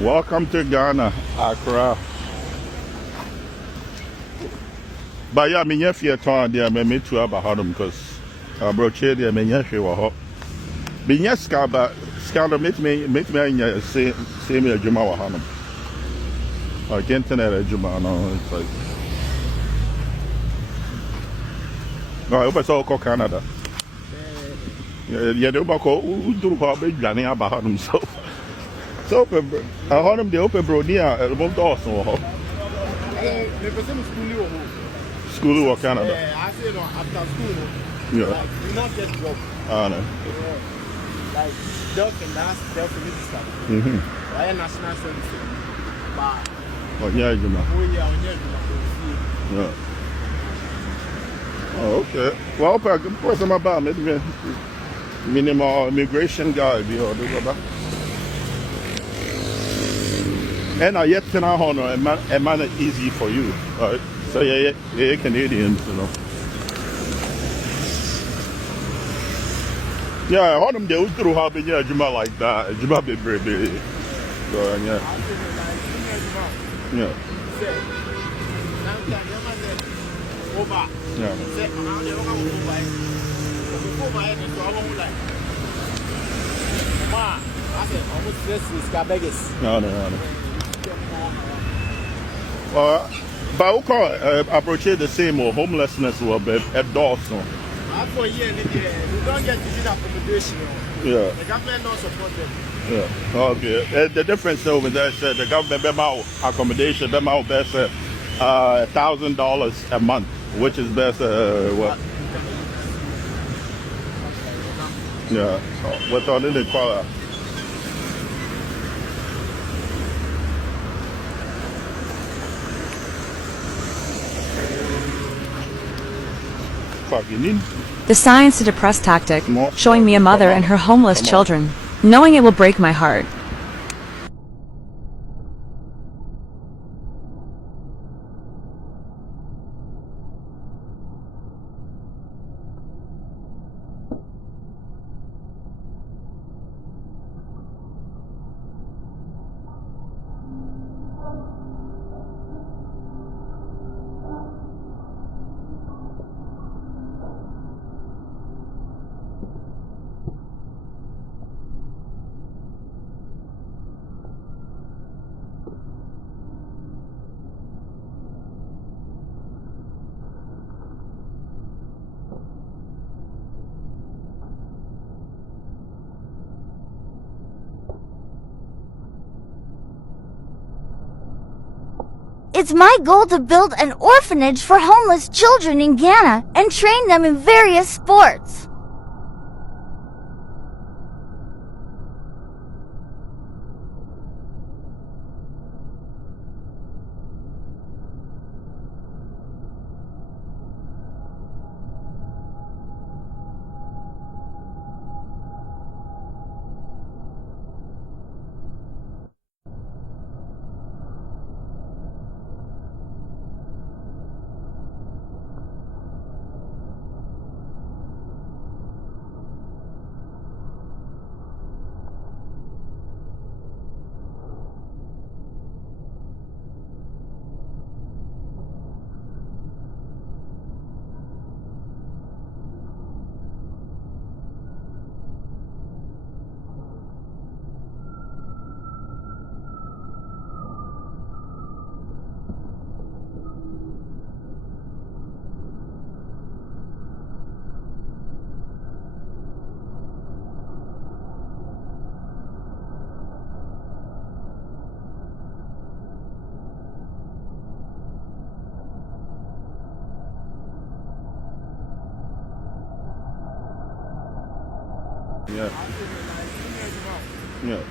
Welcome to Ghana, Accra. But yeah, I mean, if you're talking there, I mean, to about them because I brought you there, I mean, yes, you were hot. But yes, Scala, make me same as Juma Wahanum. I can't tell that Juma, no, it's like. No, I hope it's all called Canada. Yeah, they're about who do Hobby Johnny about himself. So, I heard him the open bro near about Dawson. School or Canada? Yeah, I say no, after school, yeah. Like, do not get job. I know. Like, Delphin, that's Delphin Minister. I am national service. But, oh, yeah, you know. Yeah. Oh, okay. Well, what's my about maybe minimal immigration guide, you know, and I yet can honor a man easy for you, right? So yeah, Canadians, you know. Yeah, I heard them they through having yeah, Juma like that. Juma be very big. So yeah. Yeah. No. But we call approach the same or homelessness will be at Dawson. After a year, we don't get to accommodation. Yeah. The government don't support them. Yeah. Okay. The difference over there is the government accommodation, best $1,000 a month, which is best what? Yeah. What's on in the call? The Science to Depress tactic, showing me a mother and her homeless children, knowing it will break my heart. It's my goal to build an orphanage for homeless children in Ghana and train them in various sports. Yeah. Yeah.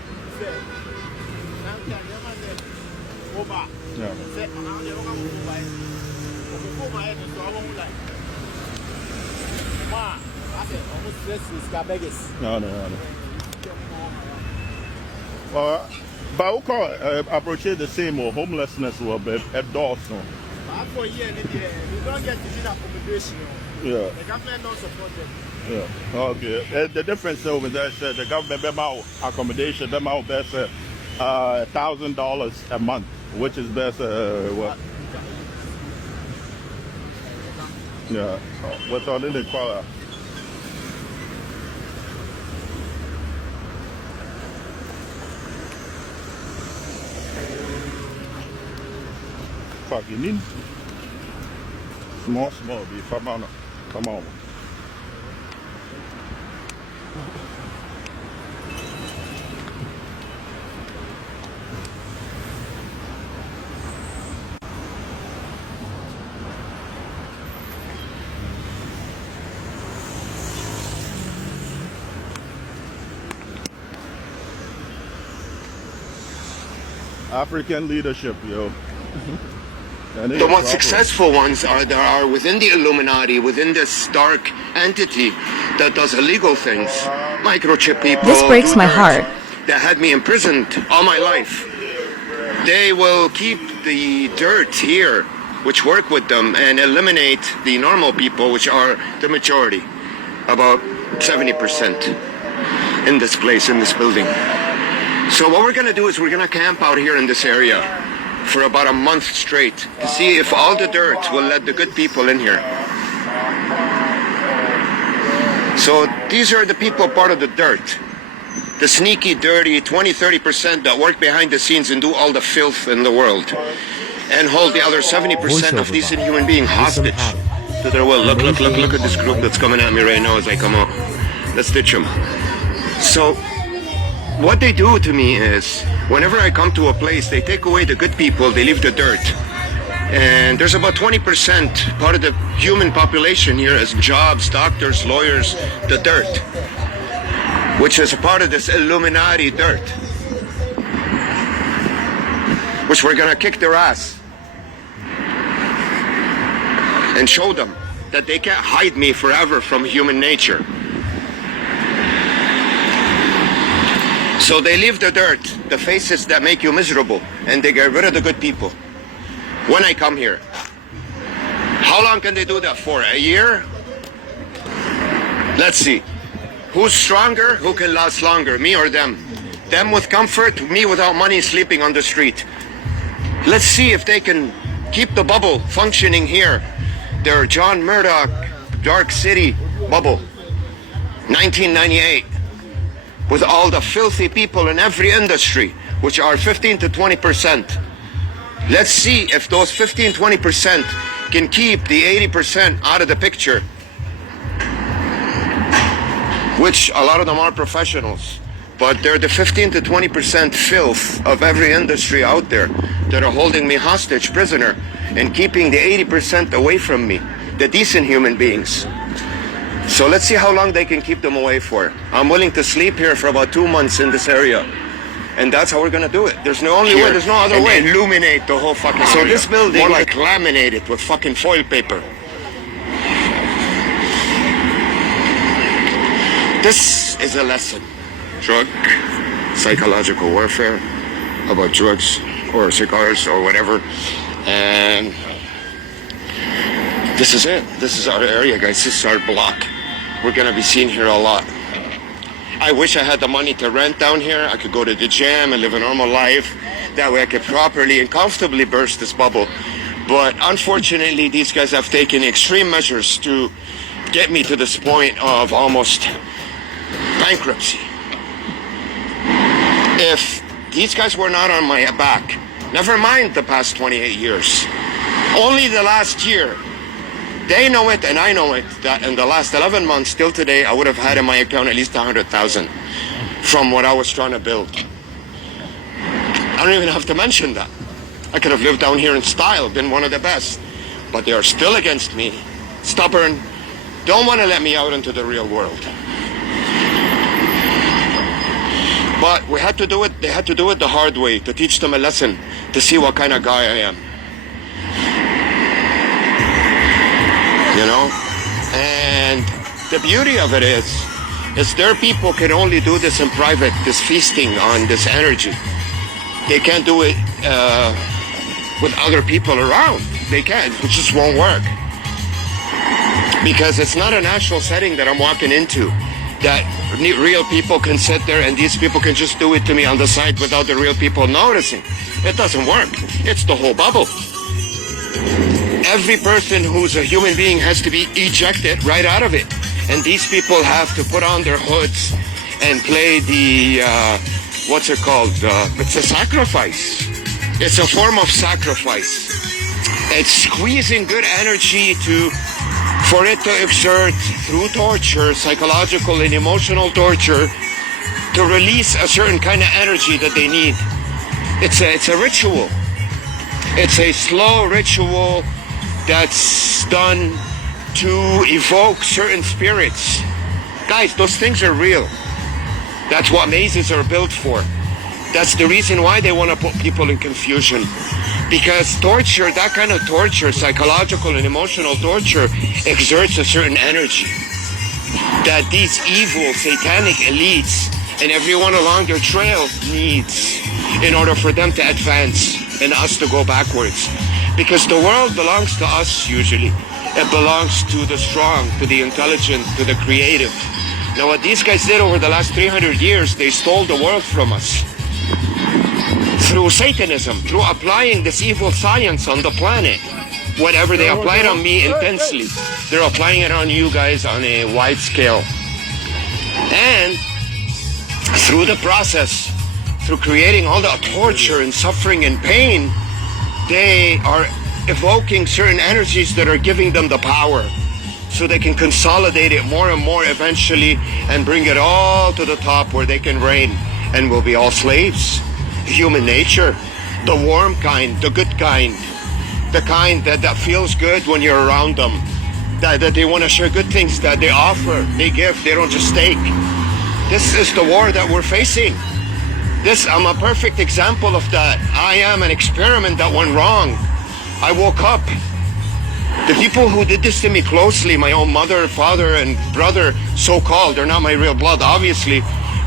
No. But we call approach the same or homelessness will be at Dawson. After a year, we don't get to accommodation. Yeah. The government don't support them. Yeah. Okay. The difference over there is the government accommodation, best $1,000 a month, which is best. What? Yeah. What's on in the color? Fuck, you need small, be. Come on. Come on. African leadership, yo. And The most successful ones are within the Illuminati, within this dark entity that does illegal things, microchip people. This breaks my heart. That had me imprisoned all my life. They will keep the dirt here, which work with them, and eliminate the normal people, which are the majority, about 70% in this place, in this building. So what we're gonna do is we're gonna camp out here in this area for about a month straight to see if all the dirt will let the good people in here. So these are the people part of the dirt. The sneaky, dirty 20-30% that work behind the scenes and do all the filth in the world and hold the other 70% of decent human beings hostage to their will. Look at this group that's coming at me right now as I come up. Let's ditch them. So what they do to me is, whenever I come to a place, they take away the good people, they leave the dirt. And there's about 20% part of the human population here as jobs, doctors, lawyers, the dirt, which is a part of this Illuminati dirt, which we're gonna kick their ass and show them that they can't hide me forever from human nature. So they leave the dirt, the faces that make you miserable, and they get rid of the good people. When I come here, how long can they do that for? A year? Let's see. Who's stronger? Who can last longer? Me or them? Them with comfort, me without money sleeping on the street. Let's see if they can keep the bubble functioning here. Their John Murdoch, Dark City bubble, 1998. With all the filthy people in every industry, which are 15 to 20%. Let's see if those 15-20% can keep the 80% out of the picture, which a lot of them are professionals, but they're the 15 to 20% filth of every industry out there that are holding me hostage, prisoner, and keeping the 80% away from me, the decent human beings. So let's see how long they can keep them away for. I'm willing to sleep here for about 2 months in this area. And that's how we're gonna do it. There's no only way, there's no other way. Illuminate the whole fucking area. So this building, more like laminate it with fucking foil paper. This is a lesson. Drug, psychological warfare, about drugs or cigars or whatever. And this is it. This is our area, guys. This is our block. We're gonna be seen here a lot. I wish I had the money to rent down here. I could go to the gym and live a normal life. That way I could properly and comfortably burst this bubble. But unfortunately, these guys have taken extreme measures to get me to this point of almost bankruptcy. If these guys were not on my back, never mind the past 28 years, only the last year, they know it and I know it, that in the last 11 months till today, I would have had in my account at least 100,000 from what I was trying to build. I don't even have to mention that. I could have lived down here in style, been one of the best. But they are still against me, stubborn, don't want to let me out into the real world. But we had to do it, they had to do it the hard way, to teach them a lesson, to see what kind of guy I am. You know? And the beauty of it is their people can only do this in private, this feasting on this energy. They can't do it with other people around. They can't. It just won't work. Because it's not a natural setting that I'm walking into. that real people can sit there and these people can just do it to me on the side without the real people noticing. It doesn't work. It's the whole bubble. Every person who's a human being has to be ejected right out of it. And these people have to put on their hoods and play the, what's it called? It's a sacrifice. It's a form of sacrifice. It's squeezing good energy for it to exert through torture, psychological and emotional torture, to release a certain kind of energy that they need. It's a ritual. It's a slow ritual that's done to evoke certain spirits. Guys, those things are real. That's what mazes are built for. That's the reason why they want to put people in confusion. Because torture, that kind of torture, psychological and emotional torture, exerts a certain energy that these evil satanic elites and everyone along their trail needs in order for them to advance and us to go backwards. Because the world belongs to us usually. It belongs to the strong, to the intelligent, to the creative. Now what these guys did over the last 300 years, they stole the world from us. Through Satanism, through applying this evil science on the planet. Whatever they applied on me intensely, they're applying it on you guys on a wide scale. And through the process, through creating all the torture and suffering and pain, they are evoking certain energies that are giving them the power so they can consolidate it more and more eventually and bring it all to the top where they can reign and we'll be all slaves. Human nature, the warm kind, the good kind, the kind that feels good when you're around them, that they want to share good things, that they offer, they give, they don't just take. This is the war that we're facing. I'm a perfect example of that. I am an experiment that went wrong. I woke up. The people who did this to me closely, my own mother, father, and brother, so-called, they're not my real blood, obviously,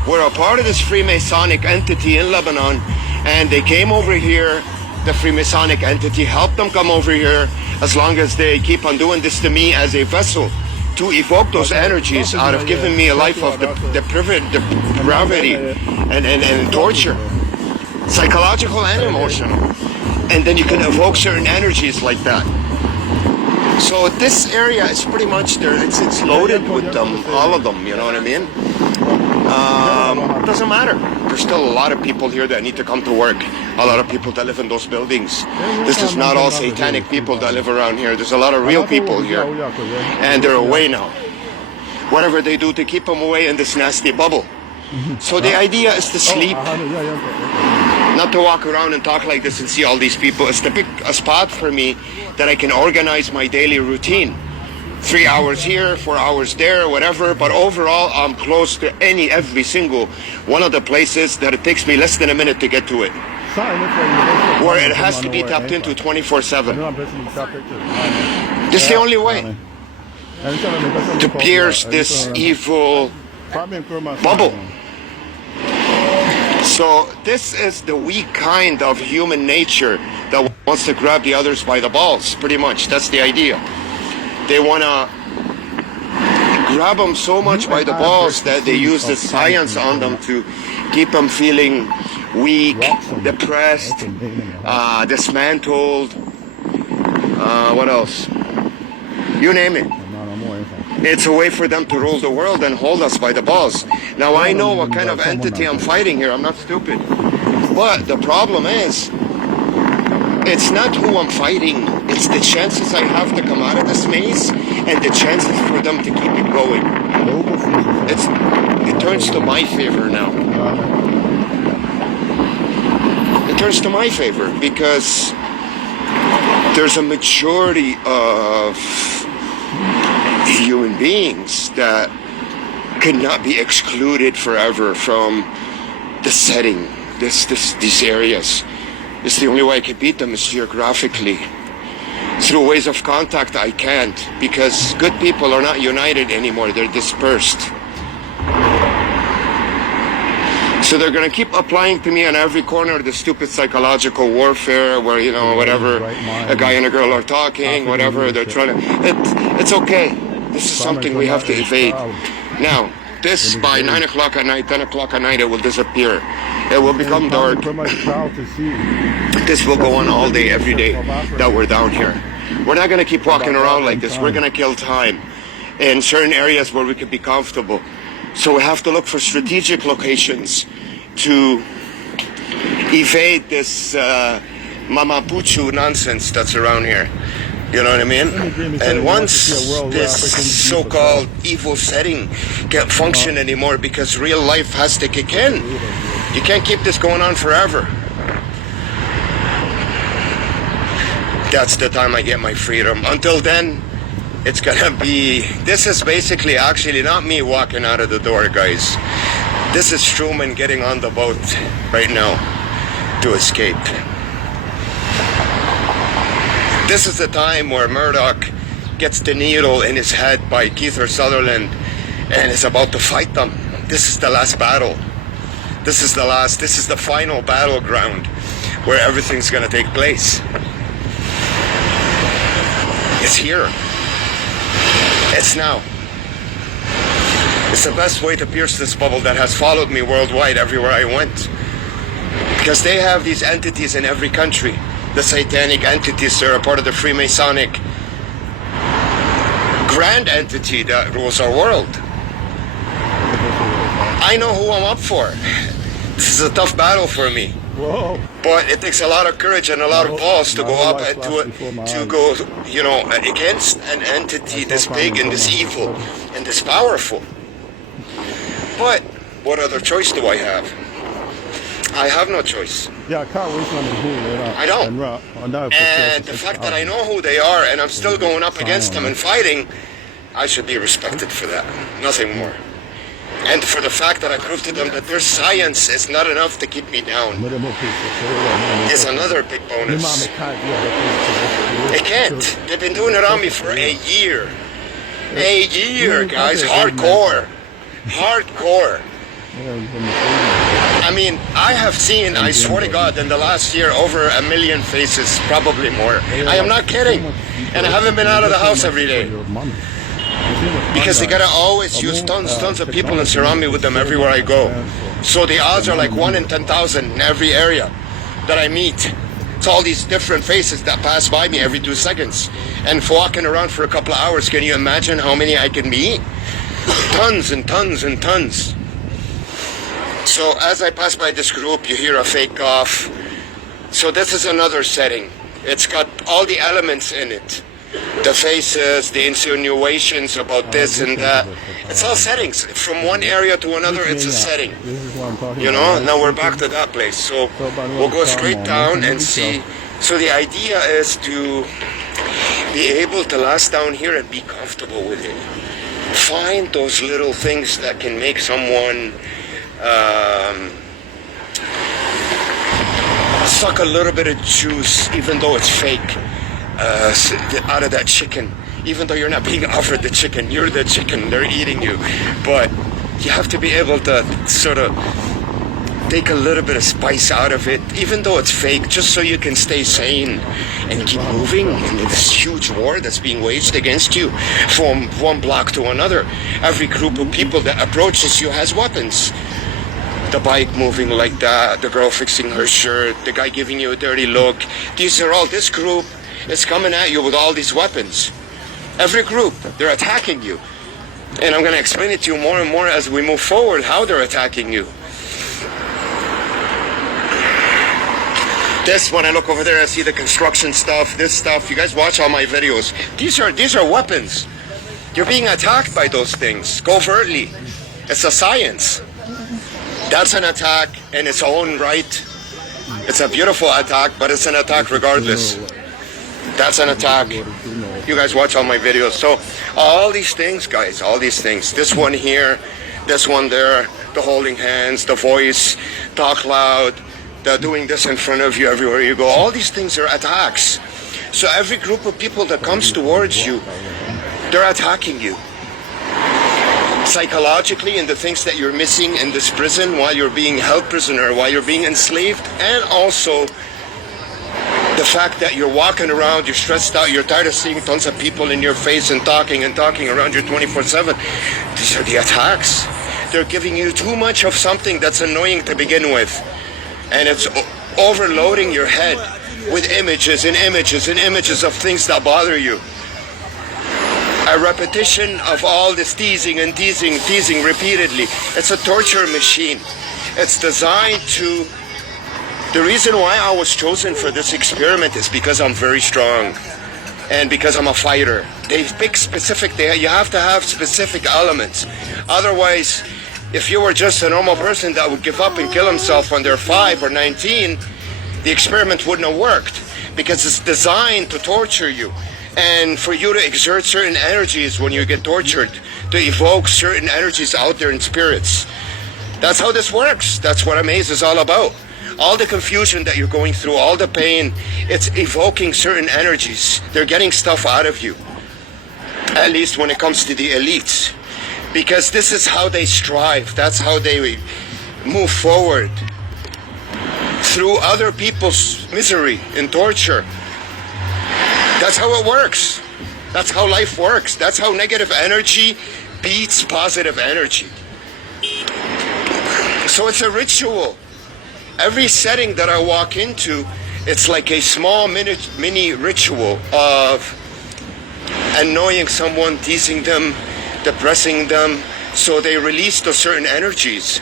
were a part of this Freemasonic entity in Lebanon, and they came over here. The Freemasonic entity helped them come over here as long as they keep on doing this to me as a vessel to evoke those energies out of giving me a life of depravity and torture, psychological and emotional. And then you can evoke certain energies like that. So this area is pretty much there. It's loaded with them, all of them, you know what I mean? Doesn't matter. There's still a lot of people here that need to come to work. A lot of people that live in those buildings. This is not all satanic people that live around here. There's a lot of real people here. And they're away now. Whatever they do to keep them away in this nasty bubble. So the idea is to sleep. Not to walk around and talk like this and see all these people. It's to pick a spot for me that I can organize my daily routine. 3 hours here, 4 hours there, whatever. But overall, I'm close to every single one of the places that it takes me less than a minute to get to it. Where it has to be tapped into 24/7. This is the only way to pierce this evil bubble. So this is the weak kind of human nature that wants to grab the others by the balls, pretty much. That's the idea. They want to grab them so much by the balls that they use the science on them to keep them feeling weak, depressed, dismantled, what else? You name it. It's a way for them to rule the world and hold us by the balls. Now I know what kind of entity I'm fighting here. I'm not stupid. But the problem is, it's not who I'm fighting. It's the chances I have to come out of this maze and the chances for them to keep it going. It turns to my favor now. It turns to my favor because there's a majority of human beings that could not be excluded forever from the setting, these areas. It's the only way I can beat them is geographically. Through ways of contact, I can't, because good people are not united anymore. They're dispersed. So they're going to keep applying to me on every corner the stupid psychological warfare where, you know, whatever, a guy and a girl are talking, whatever, they're trying to... It's okay. This is something we have to evade. Now, this by 9 o'clock at night, 10 o'clock at night, it will disappear. It will become dark. This will go on all day, every day that we're down here. We're not going to keep walking around like this. We're going to kill time in certain areas where we could be comfortable. So we have to look for strategic locations to evade this mamapuchu nonsense that's around here. You know what I mean? And once this so-called evil setting can't function anymore because real life has to kick in, you can't keep this going on forever. That's the time I get my freedom. Until then, it's gonna be, this is basically actually not me walking out of the door, guys. This is Truman getting on the boat right now to escape. This is the time where Murdoch gets the needle in his head by Kiefer Sutherland and is about to fight them. This is the last battle. This is the final battleground where everything's gonna take place. It's here. It's now. It's the best way to pierce this bubble that has followed me worldwide everywhere I went. Because they have these entities in every country. The satanic entities, they're a part of the Freemasonic grand entity that rules our world. I know who I'm up for. This is a tough battle for me. Whoa. But it takes a lot of courage and a lot of balls to go up and to go, you know, against an entity this big and this evil and this powerful. But what other choice do I have? I have no choice. I don't. And the fact that I know who they are and I'm still going up against them and fighting, I should be respected for that. Nothing more. And for the fact that I proved to them that their science is not enough to keep me down is another big bonus. It can't. They've been doing it on me for a year. A year, guys. Hardcore. Hardcore. I mean, I have seen, I swear to God, in the last year, over 1 million faces, probably more. I am not kidding. And I haven't been out of the house every day. Because they gotta always use tons of people and surround me with them everywhere I go. So the odds are like 1 in 10,000 in every area that I meet. It's all these different faces that pass by me every 2 seconds. And for walking around for a couple of hours, can you imagine how many I can meet? Tons and tons and tons. So as I pass by this group, you hear a fake cough. So this is another setting. It's got all the elements in it. The faces, the insinuations about this and that. It's all settings. From one area to another, it's a setting. You know, now we're back to that place. So we'll go straight down and see. So the idea is to be able to last down here and be comfortable with it. Find those little things that can make someone suck a little bit of juice, even though it's fake, out of that chicken. Even though you're not being offered the chicken, you're the chicken, they're eating you. But you have to be able to sort of take a little bit of spice out of it, even though it's fake, just so you can stay sane and keep moving in this huge war that's being waged against you from one block to another. Every group of people that approaches you has weapons. The bike moving like that, the girl fixing her shirt, the guy giving you a dirty look. These are all, this group is coming at you with all these weapons. Every group, they're attacking you. And I'm going to explain it to you more and more as we move forward, how they're attacking you. This, when I look over there, I see the construction stuff, this stuff. You guys watch all my videos. These are weapons. You're being attacked by those things, covertly. It's a science. That's an attack in its own right. It's a beautiful attack, but it's an attack regardless. That's an attack. You guys watch all my videos. So all these things, guys, all these things. This one here, this one there, the holding hands, the voice, talk loud, the doing this in front of you everywhere you go. All these things are attacks. So every group of people that comes towards you, they're attacking you. Psychologically, in the things that you're missing in this prison while you're being held prisoner, while you're being enslaved, and also the fact that you're walking around, you're stressed out, you're tired of seeing tons of people in your face and talking around you 24/7. These are the attacks. they're giving you too much of something that's annoying to begin with. And it's overloading your head with images and images and images of things that bother you. A repetition of all this teasing and teasing repeatedly. It's a torture machine. It's designed to... The reason why I was chosen for this experiment is because I'm very strong and because I'm a fighter. They pick specific, you have to have specific elements. Otherwise, if you were just a normal person that would give up and kill himself when they're 5 or 19, the experiment wouldn't have worked, because it's designed to torture you and for you to exert certain energies when you get tortured, to evoke certain energies out there in spirits. That's how this works. That's what Amaze is all about. All the confusion that you're going through, all the pain, it's evoking certain energies. They're getting stuff out of you, at least when it comes to the elites, because this is how they strive. That's how they move forward, through other people's misery and torture. That's how it works. That's how life works. That's how negative energy beats positive energy. So it's a ritual. Every setting that I walk into, it's like a small mini ritual of annoying someone, teasing them, depressing them, so they release those certain energies.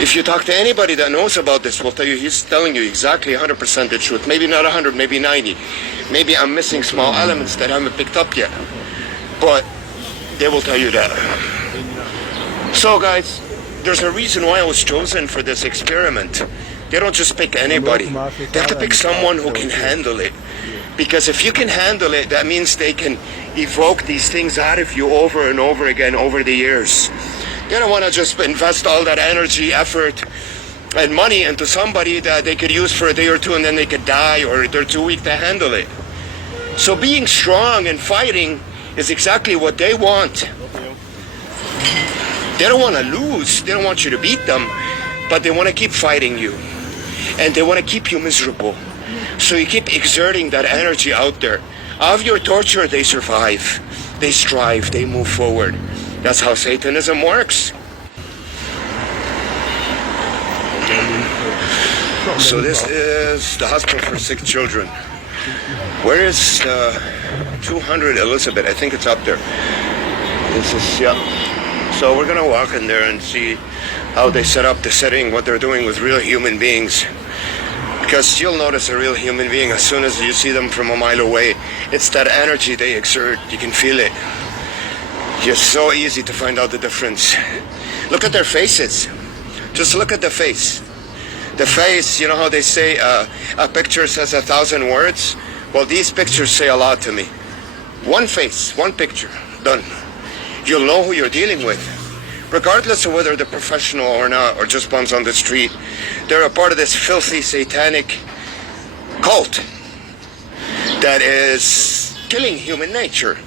If you talk to anybody that knows about this, will tell you he's telling you exactly 100% the truth. Maybe not 100, maybe 90. Maybe I'm missing small elements that I haven't picked up yet. But they will tell you that. So guys, there's a reason why I was chosen for this experiment. They don't just pick anybody. They have to pick someone who can handle it. Because if you can handle it, that means they can evoke these things out of you over and over again over the years. They don't want to just invest all that energy, effort, and money into somebody that they could use for a day or two and then they could die, or they're too weak to handle it. So being strong and fighting is exactly what they want. They don't want to lose. They don't want you to beat them, but they want to keep fighting you. And they want to keep you miserable. So you keep exerting that energy out there. Out of your torture, they survive. They strive. They move forward. That's how Satanism works. So this is the hospital for sick children. Where is 200 Elizabeth? I think it's up there. This is, yeah. So we're gonna walk in there and see how they set up the setting, what they're doing with real human beings. Because you'll notice a real human being as soon as you see them from a mile away. It's that energy they exert. You can feel it. It's so easy to find out the difference. Look at their faces. Just look at the face. The face, you know how they say a picture says 1,000 words? Well, these pictures say a lot to me. One face, one picture, done. You'll know who you're dealing with. Regardless of whether they're professional or not, or just bums on the street, they're a part of this filthy, satanic cult that is killing human nature,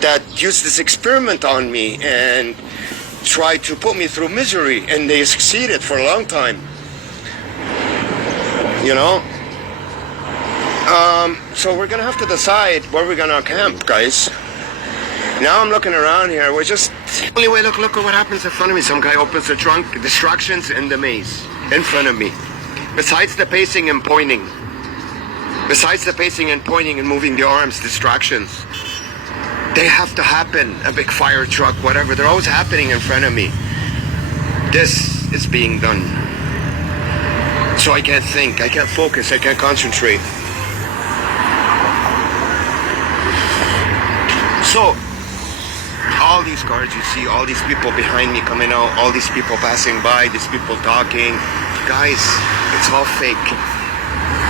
that used this experiment on me and tried to put me through misery, and they succeeded for a long time. You know? So we're gonna have to decide where we're gonna camp, guys. Now I'm looking around here. We're just... Anyway, look at what happens in front of me. Some guy opens the trunk. Distractions in the maze. In front of me. Besides the pacing and pointing. Besides the pacing and pointing and moving the arms, distractions. They have to happen. A big fire truck, whatever. They're always happening in front of me. This is being done. So I can't think. I can't focus. I can't concentrate. So... all these cars you see, all these people behind me coming out, all these people passing by, these people talking. Guys, it's all fake.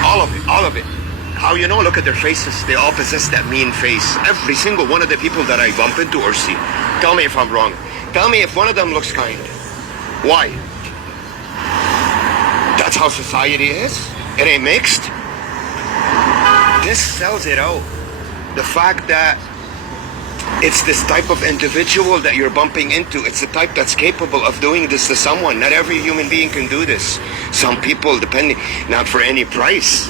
All of it, all of it. How you know? Look at their faces. They all possess that mean face. Every single one of the people that I bump into or see. Tell me if I'm wrong. Tell me if one of them looks kind. Why? That's how society is? It ain't mixed? This sells it out. The fact that it's this type of individual that you're bumping into. It's the type that's capable of doing this to someone. Not every human being can do this. Some people, depending, not for any price.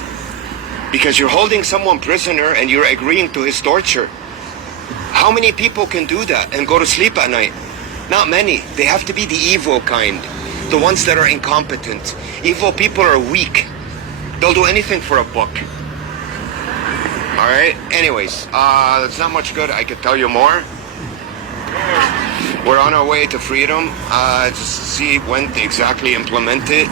Because you're holding someone prisoner and you're agreeing to his torture. How many people can do that and go to sleep at night? Not many. They have to be the evil kind, the ones that are incompetent. Evil people are weak. They'll do anything for a buck. All right. Anyways, there's not much good. I could tell you more. We're on our way to freedom. Just to see when to exactly implement it.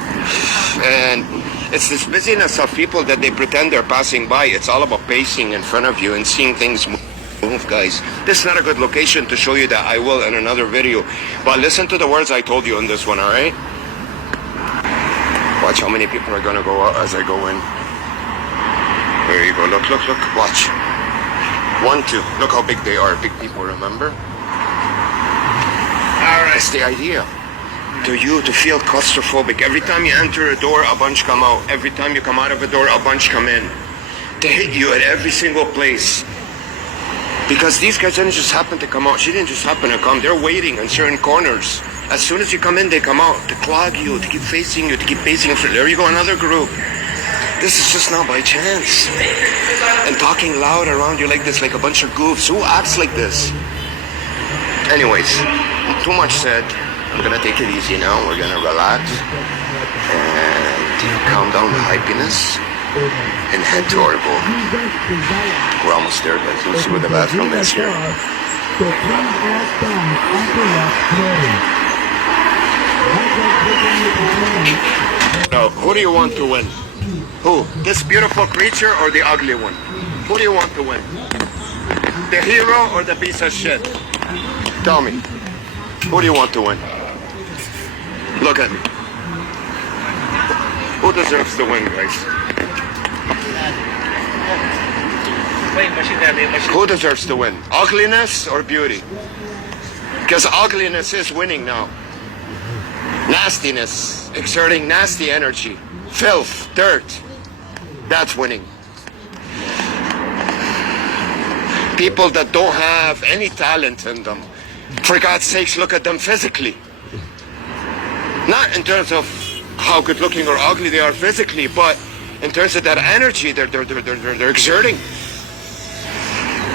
And it's this busyness of people that they pretend they're passing by. It's all about pacing in front of you and seeing things move, guys. This is not a good location to show you that. I will in another video. But listen to the words I told you in this one, all right? Watch how many people are going to go out as I go in. There you go. Look, look, look. Watch. 1, 2. Look how big they are. Big people, remember? That's the idea. To feel claustrophobic. Every time you enter a door, a bunch come out. Every time you come out of a door, a bunch come in. To hit you at every single place. Because these guys didn't just happen to come out. She didn't just happen to come. They're waiting in certain corners. As soon as you come in, they come out to clog you, to keep facing you, to keep pacing you. There you go, another group. This is just not by chance. And talking loud around you like this, like a bunch of goofs. Who acts like this? Anyways, too much said. I'm gonna take it easy now. We're gonna relax and calm down the hypiness and head to our goal. We're almost there, guys. Let's see where the bathroom is here. Now, who do you want to win? Who? This beautiful creature or the ugly one? Who do you want to win? The hero or the piece of shit? Tell me. Who do you want to win? Look at me. Who deserves to win, guys? Who deserves to win? Ugliness or beauty? Because ugliness is winning now. Nastiness, exerting nasty energy, filth, dirt, that's winning. People that don't have any talent in them, for God's sakes, look at them physically. Not in terms of how good looking or ugly they are physically, but in terms of that energy they're exerting.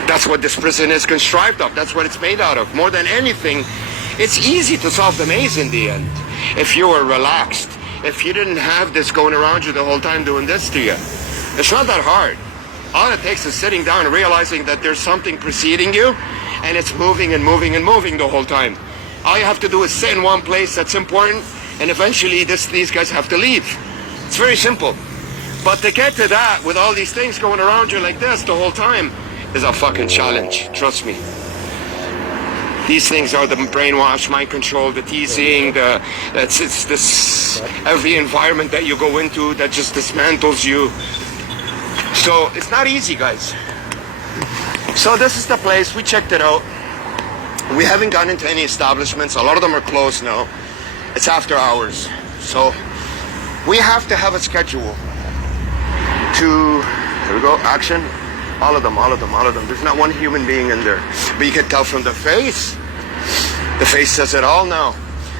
That's what this prison is contrived of. That's what it's made out of. More than anything, it's easy to solve the maze in the end. If you were relaxed, if you didn't have this going around you the whole time doing this to you. It's not that hard. All it takes is sitting down and realizing that there's something preceding you and it's moving and moving and moving the whole time. All you have to do is sit in one place that's important and eventually these guys have to leave. It's very simple. But to get to that with all these things going around you like this the whole time is a fucking challenge. Trust me. These things are the brainwash, mind control, the teasing, it's this every environment that you go into that just dismantles you. So it's not easy, guys. So this is the place. We checked it out. We haven't gone into any establishments. A lot of them are closed now. It's after hours. So we have to have a schedule to, here we go, action. All of them. There's not one human being in there. But you can tell from the face. The face says it all now.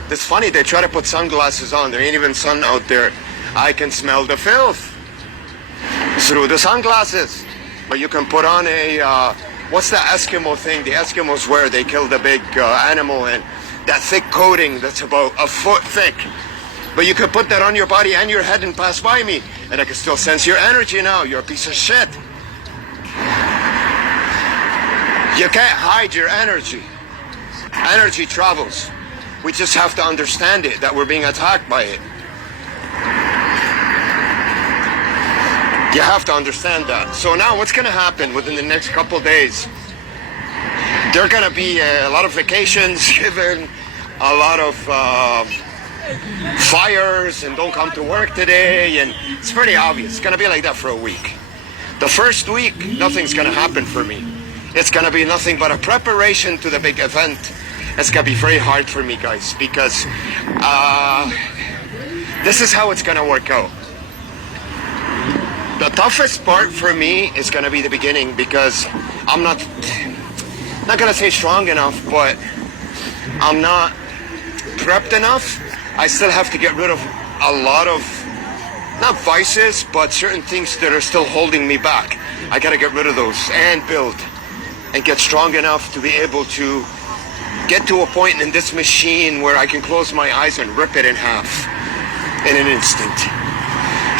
It's funny, they try to put sunglasses on. There ain't even sun out there. I can smell the filth through the sunglasses. But you can put on a, what's the Eskimo thing the Eskimos wear? They kill the big animal and that thick coating that's about a foot thick. But you can put that on your body and your head and pass by me. And I can still sense your energy now. You're a piece of shit. You can't hide your energy. Energy travels. We just have to understand it, that we're being attacked by it. You have to understand that. So now what's going to happen within the next couple days? There are going to be a lot of vacations given, a lot of fires, and don't come to work today, and it's pretty obvious. It's going to be like that for a week. The first week, nothing's going to happen for me. It's going to be nothing but a preparation to the big event. It's going to be very hard for me, guys, because this is how it's going to work out. The toughest part for me is going to be the beginning, because I'm not going to say strong enough, but I'm not prepped enough. I still have to get rid of a lot of, not vices, but certain things that are still holding me back. I got to get rid of those and build. and get strong enough to be able to get to a point in this machine where I can close my eyes and rip it in half in an instant.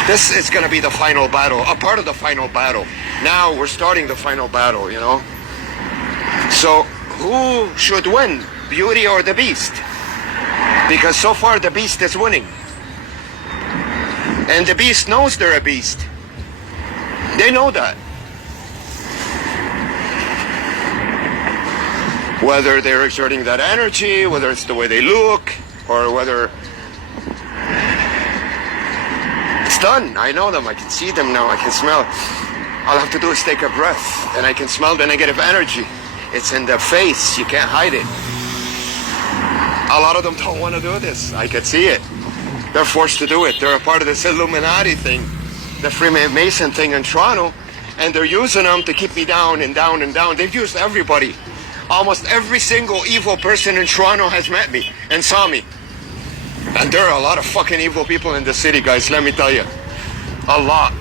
This is going to be the final battle, a part of the final battle. Now we're starting the final battle, you know. So who should win, Beauty or the Beast? Because so far the Beast is winning. And the Beast knows they're a beast. They know that. Whether they're exerting that energy, whether it's the way they look, or whether it's done. I know them. I can see them now. I can smell. All I have to do is take a breath, and I can smell the negative energy. It's in their face. You can't hide it. A lot of them don't want to do this. I can see it. They're forced to do it. They're a part of this Illuminati thing, the Freemason thing in Toronto, and they're using them to keep me down and down and down. They've used everybody. Almost every single evil person in Toronto has met me and saw me. And there are a lot of fucking evil people in the city, guys, let me tell you. A lot.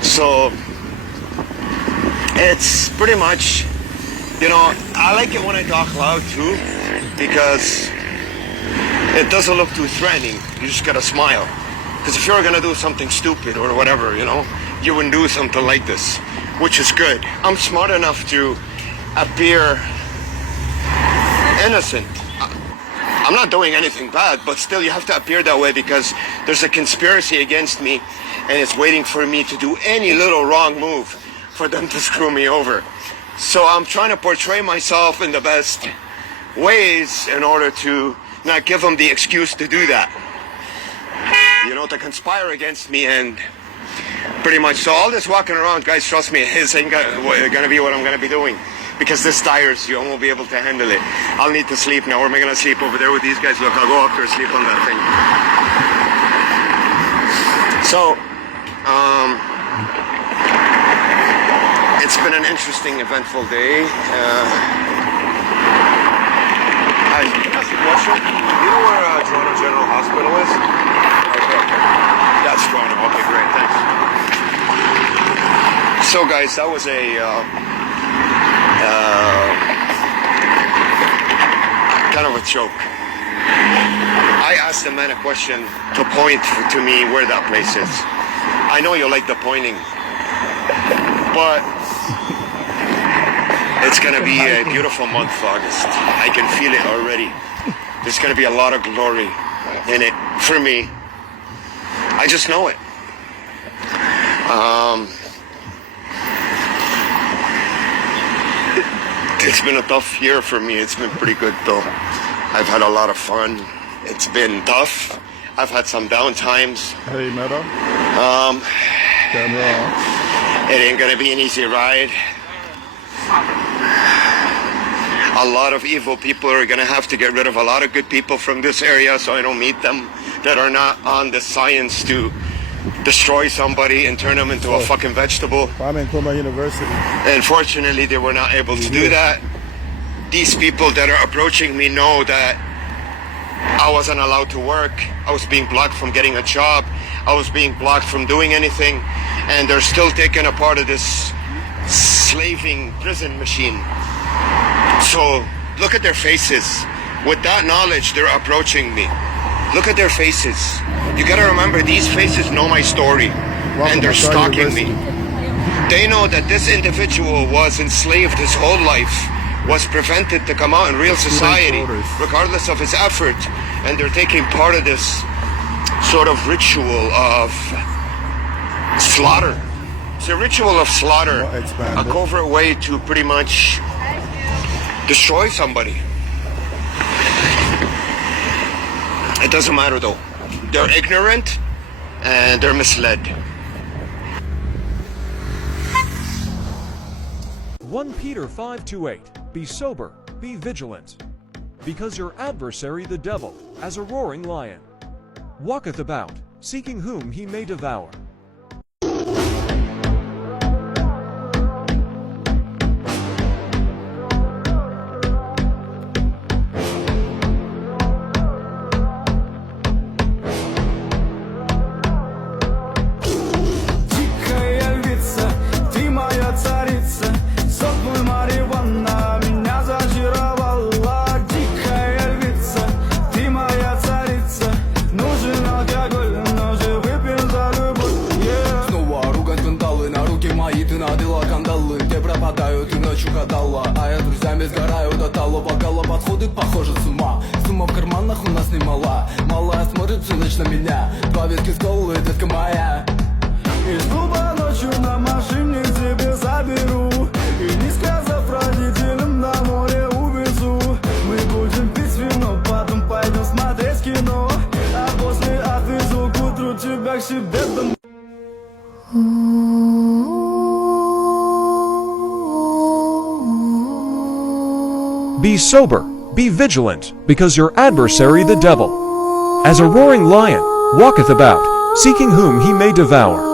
So, it's pretty much, you know, I like it when I talk loud too, because it doesn't look too threatening. You just gotta smile. Because if you're gonna do something stupid or whatever, you know, you wouldn't do something like this, which is good. I'm smart enough to appear innocent. I'm not doing anything bad, but still you have to appear that way because there's a conspiracy against me and it's waiting for me to do any little wrong move for them to screw me over. So I'm trying to portray myself in the best ways in order to not give them the excuse to do that. You know, to conspire against me and pretty much. So all this walking around, guys, trust me, it ain't gonna be what I'm gonna be doing. Because this tires you, I won't be able to handle it. I'll need to sleep now. Where am I gonna sleep? Over there with these guys? Look, I'll go up there and sleep on that thing. So, it's been an interesting, eventful day. Hi, can I ask a question? You know where Toronto General Hospital is? Okay. That's Toronto. Okay, great, thanks. So guys, that was a kind of a joke. I asked the man a question to point to me where that place is. I know you like the pointing, but it's gonna be a beautiful month, August. I can feel it already. There's gonna be a lot of glory in it for me. I just know it. It's been a tough year for me. It's been pretty good though. I've had a lot of fun. It's been tough. I've had some down times. Hey, madam. Camera off. It ain't gonna be an easy ride. A lot of evil people are gonna have to get rid of a lot of good people from this area so I don't meet them that are not on the science to destroy somebody and turn them into a fucking vegetable. I'm in Kuma University. Unfortunately, they were not able to do that. These people that are approaching me know that I wasn't allowed to work. I was being blocked from getting a job. I was being blocked from doing anything. And they're still taking a part of this slaving prison machine. So look at their faces. With that knowledge, they're approaching me. Look at their faces. You gotta remember, these faces know my story. And they're stalking me. They know that this individual was enslaved his whole life, was prevented to come out in real society, regardless of his effort. And they're taking part of this sort of ritual of slaughter. It's a ritual of slaughter, a covert way to pretty much destroy somebody. It doesn't matter though. They're ignorant and they're misled. 1 Peter 5:28. Be sober, be vigilant, because your adversary the devil, as a roaring lion, walketh about, seeking whom he may devour. Тихая львица, ты моя царица, угадала. А я с друзьями сгораю до талого. Голова сходит, похоже, с ума. Сумма в карманах у нас немала. Малая смотрит всю ночь на меня. 2 виски с колой, детка моя. Из клуба ночью на машине к тебе заберу. И не сказав родителям, на море увезу. Мы будем пить вино, потом пойдем смотреть кино. А после отвезу к утру тебя к себе домой. Be sober, be vigilant, because your adversary the devil, as a roaring lion, walketh about, seeking whom he may devour.